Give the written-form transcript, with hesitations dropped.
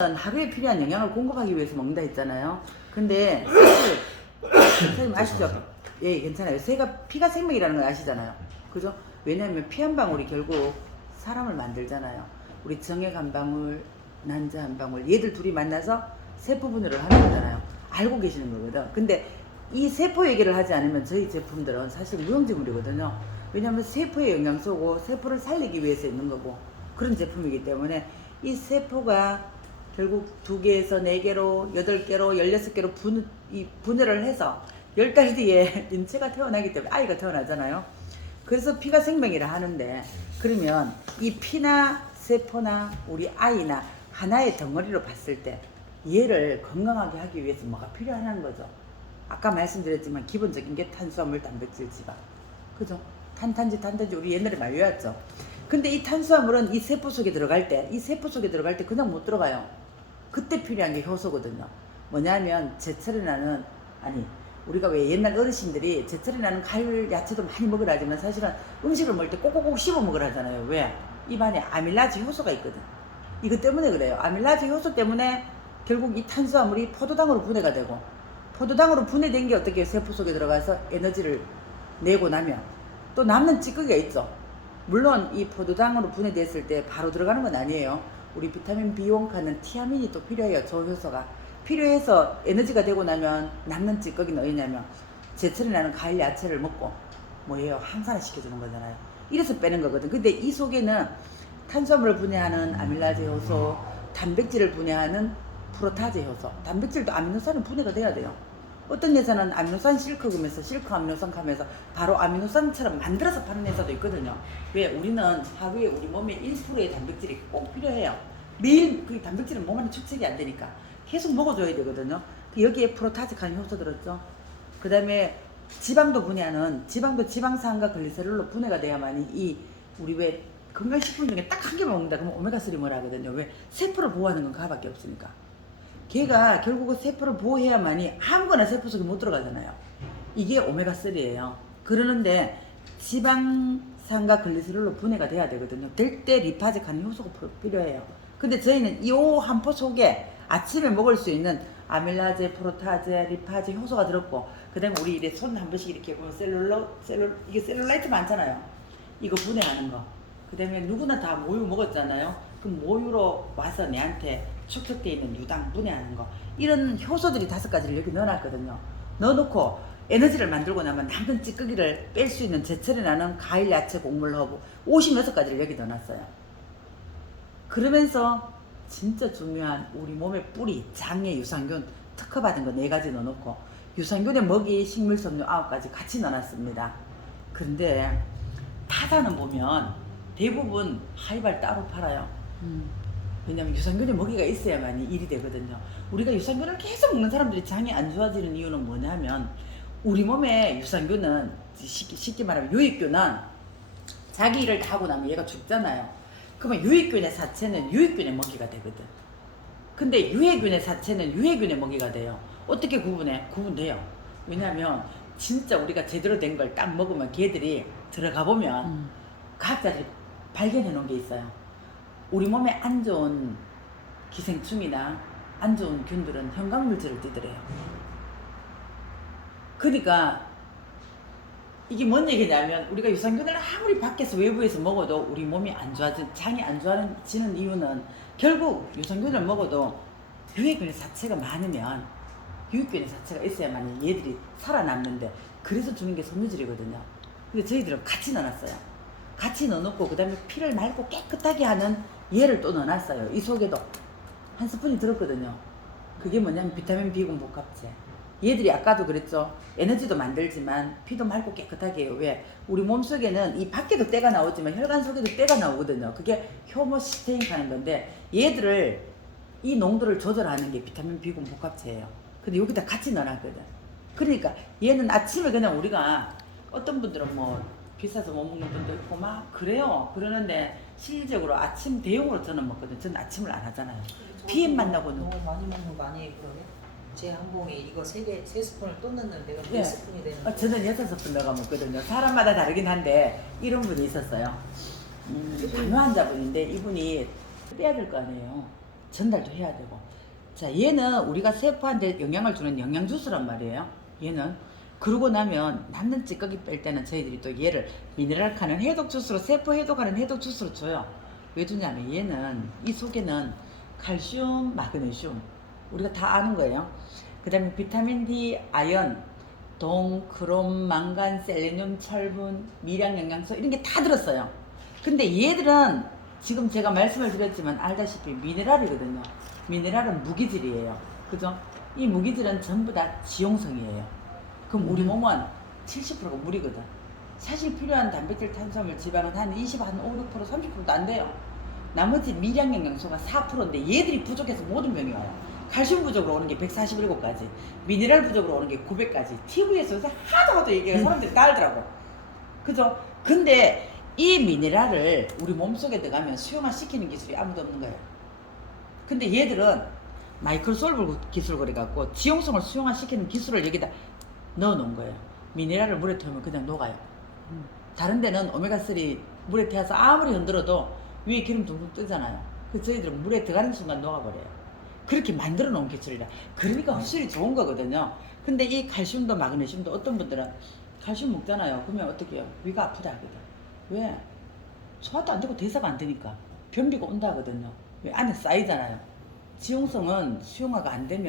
하루에 필요한 영양을 공급하기 위해서 먹는다 했잖아요. 근데 사실 선생님 아시죠? 예, 괜찮아요. 피가 생명이라는 걸 아시잖아요. 그죠? 왜냐하면 피 한 방울이 결국 사람을 만들잖아요. 우리 정액 한 방울, 난자 한 방울, 얘들 둘이 만나서 세포 분열을 하는 거잖아요. 알고 계시는 거거든. 근데 이 세포 얘기를 하지 않으면 저희 제품들은 사실 무용지물이거든요. 왜냐하면 세포의 영양소고 세포를 살리기 위해서 있는 거고 그런 제품이기 때문에 이 세포가 결국 2개에서 4개로, 8개로, 16개로 분열을 해서 10달 뒤에 인체가 태어나기 때문에 아이가 태어나잖아요. 그래서 피가 생명이라 하는데, 그러면 이 피나 세포나 우리 아이나 하나의 덩어리로 봤을 때 얘를 건강하게 하기 위해서 뭐가 필요하다는 거죠. 아까 말씀드렸지만 기본적인 게 탄수화물, 단백질, 지방. 그죠? 탄탄지 우리 옛날에 말 외웠죠. 근데 이 탄수화물은 이 세포 속에 들어갈 때 그냥 못 들어가요. 그때 필요한 게 효소거든요. 뭐냐면 제철에 나는, 우리가 왜 옛날 어르신들이 제철에 나는 과일, 야채도 많이 먹으라 하지만 사실은 음식을 먹을 때 꼭꼭꼭 씹어 먹으라 하잖아요. 왜? 입안에 아밀라제 효소가 있거든. 이것 때문에 그래요. 아밀라제 효소 때문에 결국 이 탄수화물이 포도당으로 분해가 되고, 포도당으로 분해된 게 어떻게 세포 속에 들어가서 에너지를 내고 나면 또 남는 찌꺼기가 있죠. 물론 이 포도당으로 분해됐을 때 바로 들어가는 건 아니에요. 우리 비타민 B1카는 티아민이 또 필요해요. 저 효소가 필요해서 에너지가 되고 나면 남는 찌꺼기는 어디냐면 제철에 나는 과일, 야채를 먹고 뭐예요? 항산화 시켜주는 거잖아요. 이래서 빼는 거거든. 근데 이 속에는 탄수화물을 분해하는 아밀라제 효소, 단백질을 분해하는 프로타제 효소, 단백질도 아미노산은 분해가 돼야 돼요. 어떤 회사는 아미노산 실크금에서 실크 아미노산 하면서 바로 아미노산처럼 만들어서 파는 회사도 있거든요. 왜? 우리는 하루에 우리 몸에 1%의 단백질이 꼭 필요해요. 매일 그 단백질은 몸 안에 축적이 안 되니까 계속 먹어줘야 되거든요. 여기에 프로타직한 효소 들었죠. 그 다음에 지방도 분해하는, 지방도 지방산과 글리세롤로 분해가 돼야만이 이 우리 왜 건강식품 중에 딱 한 개만 먹는다 그러면 오메가3 뭐라 하거든요. 왜? 세포를 보호하는 건 그거밖에 없으니까. 걔가 결국은 세포를 보호해야만이 아무거나 세포 속에 못 들어가잖아요. 이게 오메가3예요. 그러는데 지방산과 글리세롤로 분해가 돼야 되거든요. 될 때 리파제카는 효소가 필요해요. 근데 저희는 이 한 포 속에 아침에 먹을 수 있는 아밀라제, 프로타제, 리파제 효소가 들었고, 그 다음에 우리 이래 손 한 번씩 이렇게 보면 이게 셀룰라이트 많잖아요. 이거 분해하는 거. 그 다음에 누구나 다 모유 먹었잖아요. 그 모유로 와서 내한테 축적되어 있는 유당 분해하는 거, 이런 효소들이 5가지를 여기 넣어놨거든요. 넣어놓고 에너지를 만들고 나면 남은 찌꺼기를 뺄 수 있는 제철에 나는 과일, 야채, 곡물, 허브 56가지를 여기 넣어놨어요. 그러면서 진짜 중요한 우리 몸의 뿌리, 장에 유산균 특허받은 거 4가지 넣어놓고 유산균의 먹이, 식물섬유 9가지 같이 넣어놨습니다. 그런데 타다는 보면 대부분 하이발 따로 팔아요. 왜냐면 유산균의 먹이가 있어야만이 일이 되거든요. 우리가 유산균을 계속 먹는 사람들이 장이 안 좋아지는 이유는 뭐냐면 우리 몸에 유산균은 쉽게 말하면 유익균은 자기 일을 다 하고 나면 얘가 죽잖아요. 그러면 유익균의 사체는 유익균의 먹이가 되거든. 근데 유해균의 사체는 유해균의 먹이가 돼요. 어떻게 구분돼요. 왜냐면 진짜 우리가 제대로 된 걸 딱 먹으면 걔들이 들어가 보면 과학자들이 발견해 놓은 게 있어요. 우리 몸에 안 좋은 기생충이나 안 좋은 균들은 현강물질을 띠더래요. 그러니까 이게 뭔 얘기냐면 우리가 유산균을 아무리 밖에서 외부에서 먹어도 우리 몸이 안 좋아지는, 장이 안 좋아지는 이유는 결국 유산균을 먹어도 유해균의 사체가 많으면 유익균의 사체가 있어야만 얘들이 살아남는데, 그래서 주는 게 섬유질이거든요. 근데 저희들은 같이 넣어놨어요. 같이 넣어놓고 그 다음에 피를 맑고 깨끗하게 하는 얘를 또 넣어놨어요. 이 속에도 한 스푼이 들었거든요. 그게 뭐냐면 비타민 B1 복합제. 얘들이 아까도 그랬죠. 에너지도 만들지만 피도 맑고 깨끗하게 해요. 왜? 우리 몸속에는 이 밖에도 때가 나오지만 혈관 속에도 때가 나오거든요. 그게 효모시스테인 하는 건데 얘들을 이 농도를 조절하는 게 비타민 B1 복합제예요. 근데 여기다 같이 넣어놨거든. 그러니까 얘는 아침에 그냥 우리가 어떤 분들은 뭐 비싸서 못 먹는 분도 있고 막 그래요. 그러는데 실질적으로 아침 대용으로 저는 먹거든요. 저는 아침을 안 하잖아요. PM만 나고는. 너무 많이 먹는 거 아니에요, 그러면? 제 한 봉에 이거 3스푼을 또 넣는데 몇 네. 스푼이 되는 거예요? 저는 6스푼 넣어 먹거든요. 사람마다 다르긴 한데 이런 분이 있었어요. 당뇨 환자분인데 이분이 빼야 될 거 아니에요. 전달도 해야 되고. 자, 얘는 우리가 세포한테 영향을 주는 영양주스란 말이에요. 얘는. 그러고 나면 남는 찌꺼기 뺄 때는 저희들이 또 얘를 미네랄 칸은 해독 주스로, 세포 해독하는 해독 주스로 줘요. 왜 주냐면 얘는 이 속에는 칼슘, 마그네슘 우리가 다 아는 거예요. 그 다음에 비타민 D, 아연, 동, 크롬, 망간, 셀레늄, 철분, 미량 영양소 이런 게 다 들었어요. 근데 얘들은 지금 제가 말씀을 드렸지만 알다시피 미네랄이거든요. 미네랄은 무기질이에요. 그죠? 이 무기질은 전부 다 지용성이에요. 그럼 우리 몸은 70%가 물이거든. 사실 필요한 단백질, 탄수화물, 지방은 한 20, 한 5, 6%, 30%도 안 돼요. 나머지 미량 영양소가 4%인데 얘들이 부족해서 모든 병이 와요. 칼슘 부족으로 오는 게 147가지, 미네랄 부족으로 오는 게 900가지. TV에서 요새 하도 얘기해 사람들이 다 알더라고. 그죠? 근데 이 미네랄을 우리 몸속에 들어가면 수용화시키는 기술이 아무도 없는 거예요. 근데 얘들은 마이크로솔블 기술 그래갖고 지용성을 수용화시키는 기술을 여기다 넣어놓은 거예요. 미네랄을 물에 태우면 그냥 녹아요. 다른 데는 오메가3 물에 태워서 아무리 흔들어도 위에 기름 둥둥 뜨잖아요. 그래서 저희들은 물에 들어가는 순간 녹아버려요. 그렇게 만들어 놓은 기술이라. 그러니까 확실히 좋은 거거든요. 근데 이 칼슘도 마그네슘도 어떤 분들은 칼슘 먹잖아요. 그러면 어떻게 해요? 위가 아프다 하거든. 왜? 소화도 안 되고 대사가 안 되니까 변비가 온다 하거든요. 왜? 안에 쌓이잖아요. 지용성은 수용화가 안 되면